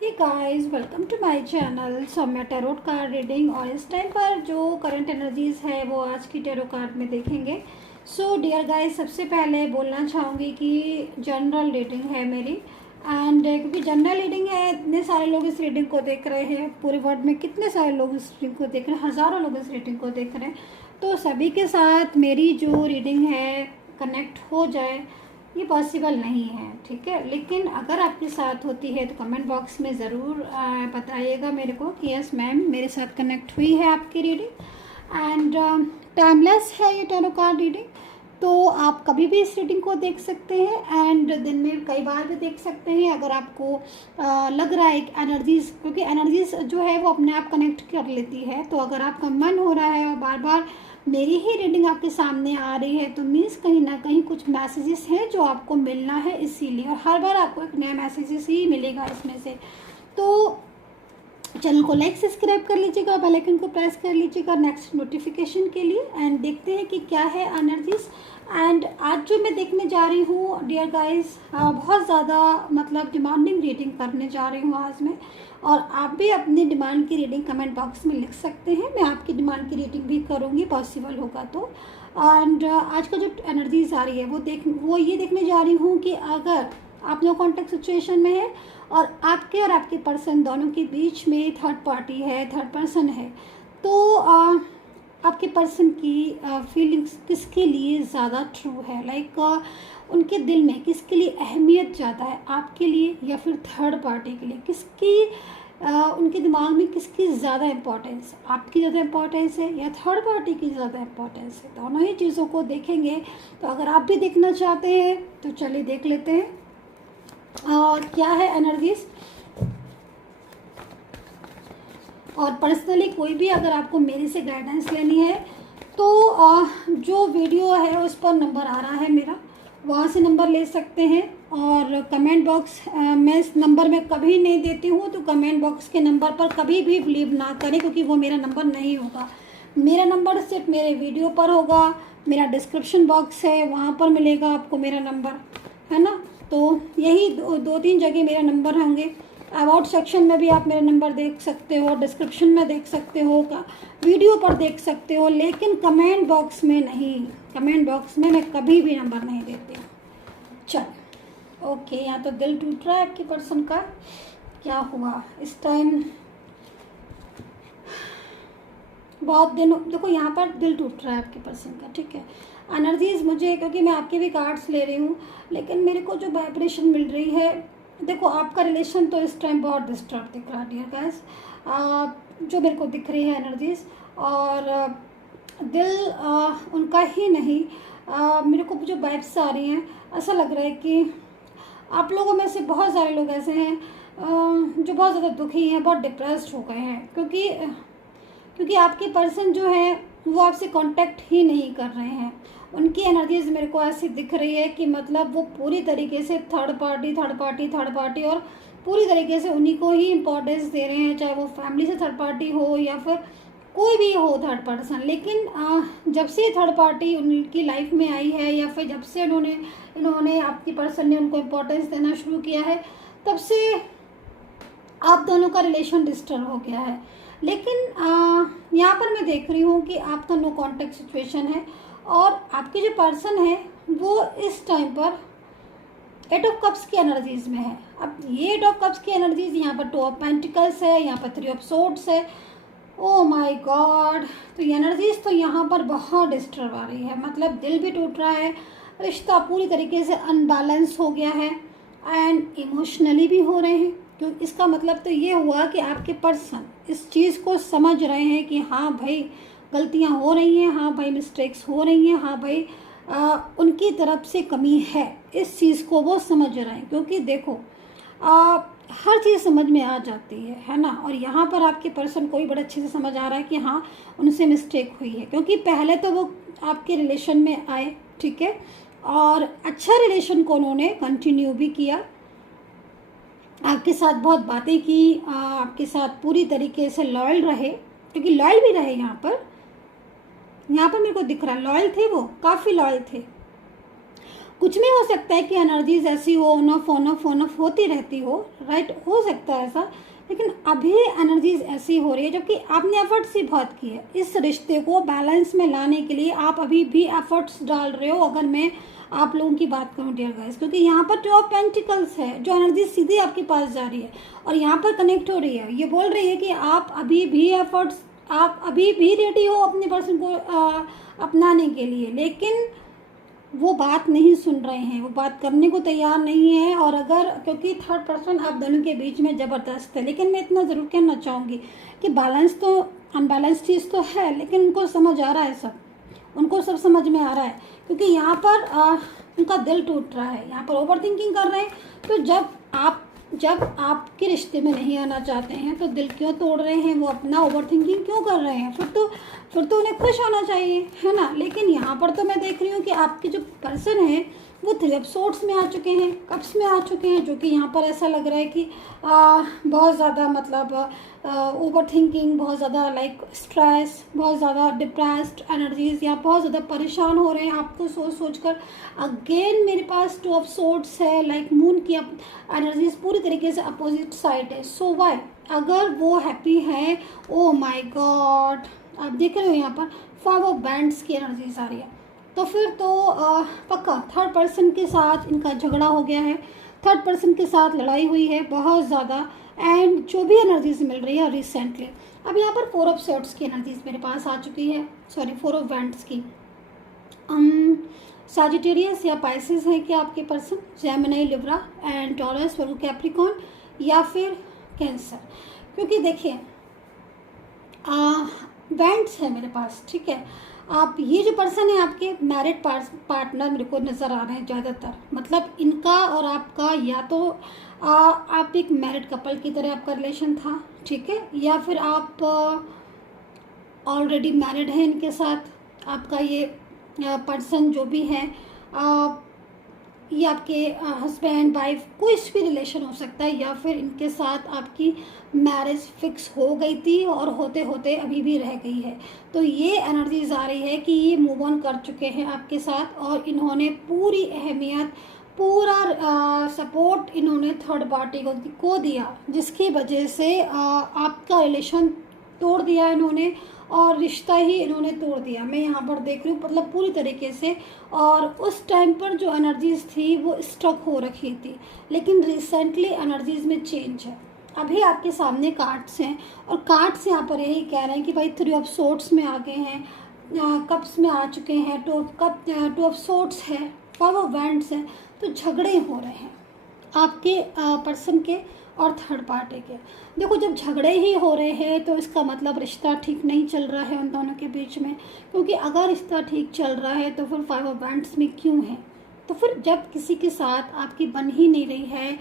Hey guys, welcome to my channel Saumya tarot card reading. और इस time पर जो करंट एनर्जीज है वो आज की टैरो कार्ड में देखेंगे। सो डियर गाइस, सबसे पहले बोलना चाहूँगी कि जनरल रीडिंग है मेरी। एंड क्योंकि जनरल रीडिंग है, इतने सारे लोग इस रीडिंग को देख रहे हैं, पूरे वर्ल्ड में कितने सारे लोग इस रीडिंग को देख रहे हैं, हज़ारों लोग इस रीडिंग को देख रहे हैं। तो सभी के साथ मेरी जो रीडिंग है कनेक्ट हो जाए ये पॉसिबल नहीं है, ठीक है। लेकिन अगर आपके साथ होती है तो कमेंट बॉक्स में ज़रूर बताइएगा मेरे को कि यस मैम, मेरे साथ कनेक्ट हुई है आपकी रीडिंग। एंड टाइमलेस है ये टैरो कार्ड रीडिंग, तो आप कभी भी इस रीडिंग को देख सकते हैं एंड दिन में कई बार भी देख सकते हैं। अगर आपको लग रहा है कि एनर्जीज, क्योंकि एनर्जीज जो है वो अपने आप कनेक्ट कर लेती है, तो अगर आपका मन हो रहा है और बार बार मेरी ही रीडिंग आपके सामने आ रही है तो मीन्स कहीं ना कहीं कुछ मैसेजेस हैं जो आपको मिलना है, इसीलिए। और हर बार आपको एक नया मैसेजेस ही मिलेगा इसमें से। तो चैनल को लाइक सब्सक्राइब कर लीजिएगा, बेल आइकन को प्रेस कर लीजिएगा नेक्स्ट नोटिफिकेशन के लिए। एंड देखते हैं कि क्या है एनर्जीज। एंड आज जो मैं देखने जा रही हूँ डियर गाइस, बहुत ज़्यादा मतलब डिमांडिंग रीडिंग करने जा रही हूँ आज मैं। और आप भी अपनी डिमांड की रीडिंग कमेंट बॉक्स में लिख सकते हैं, मैं आपकी डिमांड की रीडिंग भी करूँगी पॉसिबल होगा तो। एंड आज का जो एनर्जीज आ रही है वो ये देखने जा रही हूँ कि अगर आप नो कॉन्टेक्ट सिचुएशन में है और आपके पर्सन दोनों के बीच में थर्ड पार्टी है, थर्ड पर्सन है, तो आपके पर्सन की फीलिंग्स किसके लिए ज़्यादा ट्रू है, लाइक उनके दिल में किसके लिए अहमियत ज़्यादा है, आपके लिए या फिर थर्ड पार्टी के लिए, किसकी उनके दिमाग में किसकी ज़्यादा इम्पोर्टेंस, आपकी ज़्यादा इम्पोर्टेंस है या थर्ड पार्टी की ज़्यादा इम्पोर्टेंस है। दोनों ही चीज़ों को देखेंगे। तो अगर आप भी देखना चाहते हैं तो चलिए देख लेते हैं और क्या है एनर्जीज। और पर्सनली कोई भी अगर आपको मेरे से गाइडेंस लेनी है तो जो वीडियो है उस पर नंबर आ रहा है मेरा, वहाँ से नंबर ले सकते हैं। और कमेंट बॉक्स मैं इस नंबर में कभी नहीं देती हूँ, तो कमेंट बॉक्स के नंबर पर कभी भी बिलीव ना करें, क्योंकि वो मेरा नंबर नहीं होगा। मेरा नंबर सिर्फ मेरे वीडियो पर होगा, मेरा डिस्क्रिप्शन बॉक्स है वहाँ पर मिलेगा आपको मेरा नंबर, है ना। तो यही दो तीन जगह मेरा नंबर होंगे। अबाउट सेक्शन में भी आप मेरा नंबर देख सकते हो, डिस्क्रिप्शन में देख सकते हो, वीडियो पर देख सकते हो, लेकिन कमेंट बॉक्स में नहीं। कमेंट बॉक्स में मैं कभी भी नंबर नहीं देती हूँ। चलो ओके, यहाँ तो दिल टूट रहा है आपके पर्सन का। क्या हुआ इस टाइम? बहुत दिन देखो, यहाँ पर दिल टूट रहा है आपके पर्सन का, ठीक है। एनर्जीज मुझे, क्योंकि मैं आपके भी कार्ड्स ले रही हूँ, लेकिन मेरे को जो वाइब्रेशन मिल रही है, देखो आपका रिलेशन तो इस टाइम बहुत डिस्टर्ब दिख रहा है डियर गाइस, जो मेरे को दिख रही है एनर्जीज। और दिल उनका ही नहीं, मेरे को जो वाइब्स आ रही हैं, ऐसा लग रहा है कि आप लोगों में से बहुत सारे लोग ऐसे हैं जो बहुत ज़्यादा दुखी हैं, बहुत डिप्रेस्ड हो गए हैं, क्योंकि आपके पर्सन जो है वो आपसे कांटेक्ट ही नहीं कर रहे हैं। उनकी एनर्जीज मेरे को ऐसी दिख रही है कि मतलब वो पूरी तरीके से थर्ड पार्टी और पूरी तरीके से उन्हीं को ही इम्पोर्टेंस दे रहे हैं, चाहे वो फैमिली से थर्ड पार्टी हो या फिर कोई भी हो थर्ड पर्सन। लेकिन जब से थर्ड पार्टी उनकी लाइफ में आई है या फिर जब से इन्होंने आपकी पर्सन ने उनको इम्पोर्टेंस देना शुरू किया है, तब से आप दोनों का रिलेशन डिस्टर्ब हो गया है। लेकिन यहाँ पर मैं देख रही हूँ कि आपका नो कॉन्टेक्ट सिचुएशन है और आपके जो पर्सन है वो इस टाइम पर 8 ऑफ कप्स की एनर्जीज में है। अब ये 8 ऑफ कप्स की एनर्जीज, यहाँ पर 2 ऑफ पेंटिकल्स है, यहाँ पर 3 ऑफ सोर्ड्स है। ओ माय गॉड, तो ये एनर्जीज तो यहाँ पर बहुत डिस्टर्ब आ रही है, मतलब दिल भी टूट रहा है, रिश्ता पूरी तरीके से अनबैलेंस हो गया है एंड इमोशनली भी हो रहे हैं। तो इसका मतलब तो ये हुआ कि आपके पर्सन इस चीज़ को समझ रहे हैं कि हाँ भाई गलतियाँ हो रही हैं, हाँ भाई मिस्टेक्स हो रही हैं, हाँ भाई उनकी तरफ से कमी है, इस चीज़ को वो समझ रहे हैं। क्योंकि देखो हर चीज़ समझ में आ जाती है ना। और यहाँ पर आपके पर्सन को भी बड़े अच्छे से समझ आ रहा है कि हाँ उनसे मिस्टेक हुई है, क्योंकि पहले तो वो आपके रिलेशन में आए, ठीक है, और अच्छा रिलेशन को उन्होंने कंटिन्यू भी किया, आपके साथ बहुत बातें की, आपके साथ पूरी तरीके से लॉयल रहे, क्योंकि लॉयल भी रहे। यहाँ पर मेरे को दिख रहा है लॉयल थे, वो काफ़ी लॉयल थे। कुछ भी हो सकता है कि एनर्जीज ऐसी हो, ऑन ऑफ होती रहती हो, राइट, हो सकता है ऐसा, लेकिन अभी एनर्जीज ऐसी हो रही है जबकि आपने एफर्ट्स ही बहुत किए है इस रिश्ते को बैलेंस में लाने के लिए। आप अभी भी एफर्ट्स डाल रहे हो, अगर मैं आप लोगों की बात करूँ डियर गाइस, क्योंकि यहाँ पर 2 ऑफ पेंटिकल्स है, जो एनर्जी सीधी आपके पास जा रही है और यहाँ पर कनेक्ट हो रही है। ये बोल रही है कि आप अभी भी एफर्ट्स, आप अभी भी रेडी हो अपने पर्सन को अपनाने के लिए, लेकिन वो बात नहीं सुन रहे हैं, वो बात करने को तैयार नहीं है। और अगर, क्योंकि थर्ड पर्सन आप दोनों के बीच में ज़बरदस्त है, लेकिन मैं इतना ज़रूर कहना चाहूँगी कि बैलेंस तो, अनबैलेंस चीज़ तो है, लेकिन उनको समझ आ रहा है, सब उनको सब समझ में आ रहा है, क्योंकि यहाँ पर उनका दिल टूट रहा है, यहाँ पर ओवर थिंकिंग कर रहे हैं। तो जब आपके रिश्ते में नहीं आना चाहते हैं तो दिल क्यों तोड़ रहे हैं, वो अपना ओवर थिंकिंग क्यों कर रहे हैं? फिर तो उन्हें खुश होना चाहिए, है ना। लेकिन यहाँ पर तो मैं देख रही हूँ कि आपके जो पर्सन है वो 3 ऑफ सोर्ड्स में आ चुके हैं, कप्स में आ चुके हैं, जो कि यहाँ पर ऐसा लग रहा है कि बहुत ज़्यादा मतलब ओवर थिंकिंग, बहुत ज़्यादा लाइक स्ट्रेस, बहुत ज़्यादा डिप्रेस्ड एनर्जीज, या बहुत ज़्यादा परेशान हो रहे हैं आपको सोच कर। अगेन मेरे पास 2 ऑफ सोर्ड्स है, लाइक मून की एनर्जीज पूरी तरीके से अपोजिट साइड है। सो वाई, अगर वो हैप्पी है, ओ माई गॉड, आप देख रहे हो यहाँ पर 5 ऑफ बैंड्स की एनर्जीज आ रही है। तो फिर तो पक्का थर्ड पर्सन के साथ इनका झगड़ा हो गया है, थर्ड पर्सन के साथ लड़ाई हुई है बहुत ज़्यादा। एंड जो भी एनर्जीज मिल रही है रिसेंटली, अब यहाँ पर 4 ऑफ सोर्ड्स की एनर्जीज मेरे पास आ चुकी है, सॉरी 4 ऑफ बैंड्स की। सजिटेरियस या पाइसेस है कि आपके person, Gemini, Libra and taurus, Virgo, Capricorn, या फिर कैंसर। क्योंकि देखिए बैंड्स है मेरे पास, ठीक है। आप ये जो पर्सन है आपके मैरिड पार्टनर मेरे को नज़र आ रहे हैं ज़्यादातर, मतलब इनका और आपका या तो आप एक मैरिड कपल की तरह आपका रिलेशन था, ठीक है, या फिर आप ऑलरेडी मैरिड हैं इनके साथ। आपका ये पर्सन जो भी है, ये आपके हस्बैंड वाइफ कोई भी रिलेशन हो सकता है, या फिर इनके साथ आपकी मैरिज फिक्स हो गई थी और होते होते अभी भी रह गई है। तो ये एनर्जीज आ रही है कि ये मूव ऑन कर चुके हैं आपके साथ, और इन्होंने पूरी अहमियत, पूरा सपोर्ट इन्होंने थर्ड पार्टी को दिया, जिसकी वजह से आपका रिलेशन तोड़ दिया इन्होंने, और रिश्ता ही इन्होंने तोड़ दिया। मैं यहाँ पर देख रही हूँ मतलब पूरी तरीके से। और उस टाइम पर जो एनर्जीज थी वो स्टक हो रखी थी, लेकिन रिसेंटली एनर्जीज में चेंज है। अभी आपके सामने कार्ड्स हैं, और कार्ड्स यहाँ पर यही कह रहे हैं कि भाई 3 ऑफ सोर्ड्स में आ गए हैं, कप्स में आ चुके हैं, 2 ऑफ सोर्ड्स है, 5 ऑफ वैंड्स है। तो झगड़े हो रहे हैं आपके पर्सन के और थर्ड पार्टी के। देखो, जब झगड़े ही हो रहे हैं तो इसका मतलब रिश्ता ठीक नहीं चल रहा है उन दोनों के बीच में, क्योंकि अगर रिश्ता ठीक चल रहा है तो फिर 5 ऑफ वैंड्स में क्यों है? तो फिर जब किसी के साथ आपकी बन ही नहीं रही है,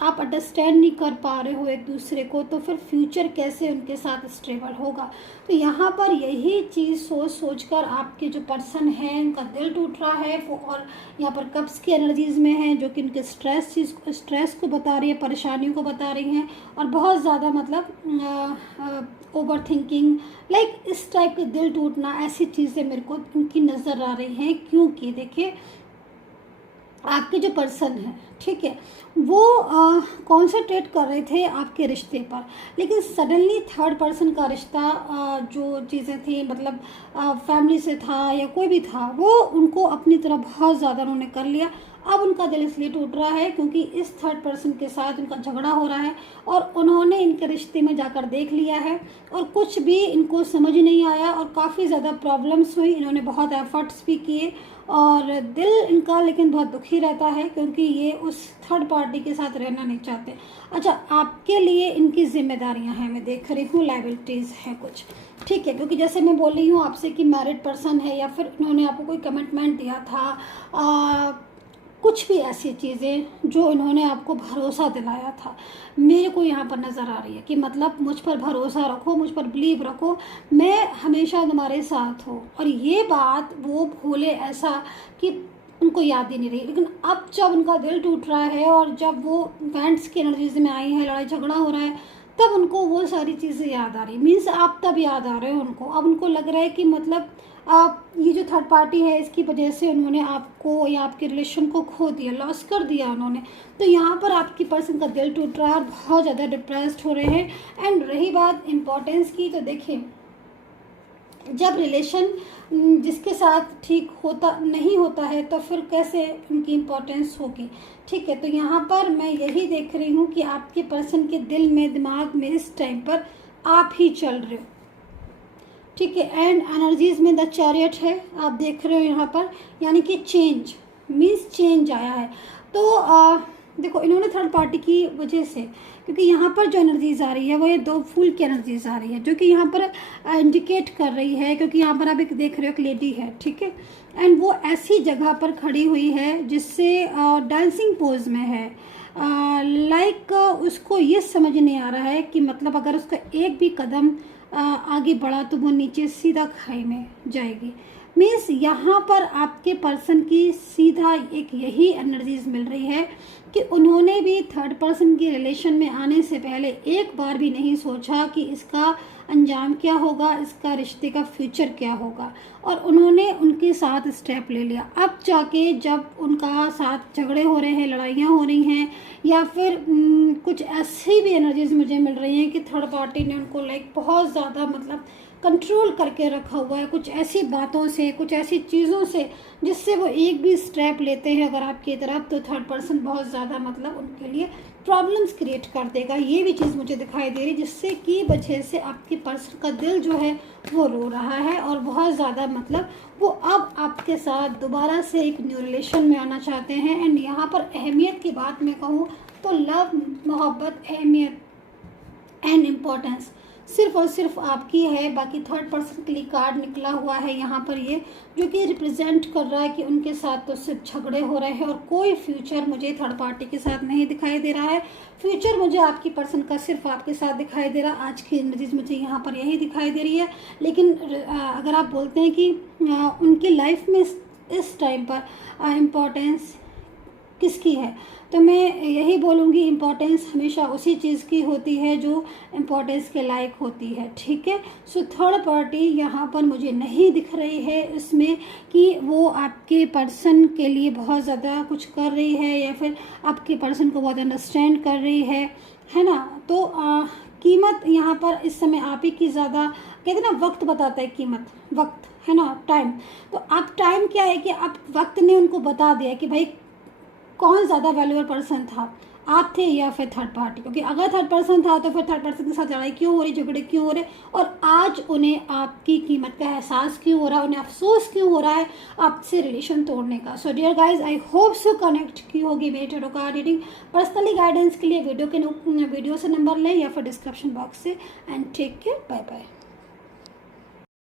आप अंडरस्टैंड नहीं कर पा रहे हो एक दूसरे को, तो फिर फ्यूचर कैसे उनके साथ स्टेबल होगा? तो यहाँ पर यही चीज़ सोच कर आपके जो पर्सन हैं उनका दिल टूट रहा है वो, और यहाँ पर कप्स की एनर्जीज में है जो कि उनके स्ट्रेस को बता रही है, परेशानियों को बता रही हैं, और बहुत ज़्यादा मतलब ओवर थिंकिंग, लाइक इस टाइप के दिल टूटना, ऐसी चीज़ें मेरे को उनकी नज़र आ रही हैं। क्योंकि देखिए, आपके जो पर्सन है, ठीक है, वो कॉन्सेंट्रेट कर रहे थे आपके रिश्ते पर, लेकिन सडनली थर्ड पर्सन का रिश्ता, जो चीज़ें थी मतलब फैमिली से था या कोई भी था, वो उनको अपनी तरफ बहुत ज़्यादा उन्होंने कर लिया। अब उनका दिल इसलिए टूट रहा है क्योंकि इस थर्ड पर्सन के साथ उनका झगड़ा हो रहा है, और उन्होंने इनके रिश्ते में जाकर देख लिया है, और कुछ भी इनको समझ नहीं आया, और काफ़ी ज़्यादा प्रॉब्लम्स हुई। इन्होंने बहुत एफर्ट्स भी किए, और दिल इनका लेकिन बहुत दुखी रहता है क्योंकि ये उस थर्ड पार्टी के साथ रहना नहीं चाहते। अच्छा, आपके लिए इनकी जिम्मेदारियां हैं, मैं देख रही हूँ, लायबिलिटीज़ हैं कुछ, ठीक है, क्योंकि जैसे मैं बोल रही हूँ आपसे कि मैरिड पर्सन है, या फिर इन्होंने आपको कोई कमिटमेंट दिया था, कुछ भी ऐसी चीज़ें जो इन्होंने आपको भरोसा दिलाया था, मेरे को यहाँ पर नज़र आ रही है कि मतलब मुझ पर भरोसा रखो, मुझ पर बिलीव रखो, मैं हमेशा तुम्हारे साथ हूँ। और ये बात वो भूले ऐसा कि उनको याद ही नहीं रही। लेकिन अब जब उनका दिल टूट रहा है, और जब वो बैंड्स की एनर्जीज में आई है, लड़ाई झगड़ा हो रहा है, तब उनको वो सारी चीज़ें याद आ रही। मीन्स आप तब याद आ रहे हो उनको। अब उनको लग रहा है कि मतलब आप ये जो थर्ड पार्टी है इसकी वजह से उन्होंने आपको या आपके रिलेशन को खो दिया, लॉस कर दिया उन्होंने। तो यहाँ पर आपकी पर्सन का दिल टूट रहा है और बहुत ज़्यादा डिप्रेस्ड हो रहे हैं। एंड रही बात इम्पोर्टेंस की, तो देखिए जब रिलेशन जिसके साथ ठीक होता नहीं होता है तो फिर कैसे उनकी इम्पोर्टेंस होगी, ठीक है। तो यहाँ पर मैं यही देख रही हूँ कि आपके पर्सन के दिल में, दिमाग में इस टाइम पर आप ही चल रहे हो, ठीक है। एंड एनर्जीज में द चैरियट है, आप देख रहे हो यहाँ पर, यानी कि चेंज मीन्स चेंज आया है। तो देखो इन्होंने थर्ड पार्टी की वजह से, क्योंकि यहाँ पर जो एनर्जीज आ रही है वो ये 2 फूल की एनर्जीज आ रही है जो कि यहाँ पर इंडिकेट कर रही है, क्योंकि यहाँ पर आप एक देख रहे हो एक लेडी है, ठीक है। एंड वो ऐसी जगह पर खड़ी हुई है जिससे डांसिंग पोज में है, लाइक उसको ये समझ नहीं आ रहा है कि मतलब अगर उसका एक भी कदम आगे बढ़ा तो वो नीचे सीधा खाई में जाएगी। मीन्स यहाँ पर आपके पर्सन की सीधा एक यही एनर्जीज मिल रही है कि उन्होंने भी थर्ड पर्सन की रिलेशन में आने से पहले एक बार भी नहीं सोचा कि इसका अंजाम क्या होगा, इसका रिश्ते का फ्यूचर क्या होगा, और उन्होंने उनके साथ स्टेप ले लिया। अब जाके जब उनका साथ झगड़े हो रहे हैं, लड़ाइयाँ हो रही हैं, या फिर कुछ ऐसी भी एनर्जीज मुझे मिल रही हैं कि थर्ड पार्टी ने उनको लाइक बहुत ज़्यादा मतलब कंट्रोल करके रखा हुआ है, कुछ ऐसी बातों से, कुछ ऐसी चीज़ों से जिससे वो एक भी स्टेप लेते हैं अगर आपकी तरफ, तो थर्ड पर्सन बहुत ज़्यादा मतलब उनके लिए प्रॉब्लम्स क्रिएट कर देगा। ये भी चीज़ मुझे दिखाई दे रही, जिससे की वजह से आपके पर्सन का दिल जो है वो रो रहा है और बहुत ज़्यादा मतलब वो अब आपके साथ दोबारा से एक न्यू रिलेशन में आना चाहते हैं। एंड यहाँ पर अहमियत की बात मैं कहूँ तो लव, मोहब्बत, अहमियत एंड इम्पोर्टेंस सिर्फ और सिर्फ आपकी है। बाकी थर्ड पर्सन के लिए कार्ड निकला हुआ है यहाँ पर ये, जो कि रिप्रेजेंट कर रहा है कि उनके साथ तो सिर्फ झगड़े हो रहे हैं और कोई फ्यूचर मुझे थर्ड पार्टी के साथ नहीं दिखाई दे रहा है। फ्यूचर मुझे आपकी पर्सन का सिर्फ आपके साथ दिखाई दे रहा है। आज की एनर्जीज मुझे यहाँ पर यही दिखाई दे रही है। लेकिन अगर आप बोलते हैं कि उनकी लाइफ में इस टाइम पर इम्पोर्टेंस किसकी है, तो मैं यही बोलूँगी इम्पोर्टेंस हमेशा उसी चीज़ की होती है जो इम्पोर्टेंस के लायक होती है, ठीक है। सो थर्ड पार्टी यहाँ पर मुझे नहीं दिख रही है इसमें कि वो आपके पर्सन के लिए बहुत ज़्यादा कुछ कर रही है या फिर आपके पर्सन को बहुत अंडरस्टैंड कर रही है ना। तो कीमत यहाँ पर इस समय आप ही की ज़्यादा, कहते हैं ना वक्त बताता है कीमत, वक्त है ना, टाइम। तो आप टाइम क्या है कि आप वक्त ने उनको बता दिया कि भाई कौन ज़्यादा वैल्यूएबल पर्सन था, आप थे या फिर थर्ड पार्टी। क्योंकि अगर थर्ड पर्सन था तो फिर थर्ड पर्सन के साथ लड़ाई क्यों हो रही, झगड़े क्यों हो रहे, और आज उन्हें आपकी कीमत का एहसास क्यों हो रहा है, उन्हें अफसोस क्यों हो रहा है आपसे रिलेशन तोड़ने का। So dear guys, I hope so connect की होगी मेरी tarot card reading. Personally guidance के लिए वीडियो से नंबर लें या फिर डिस्क्रिप्शन बॉक्स से। And take care, bye bye.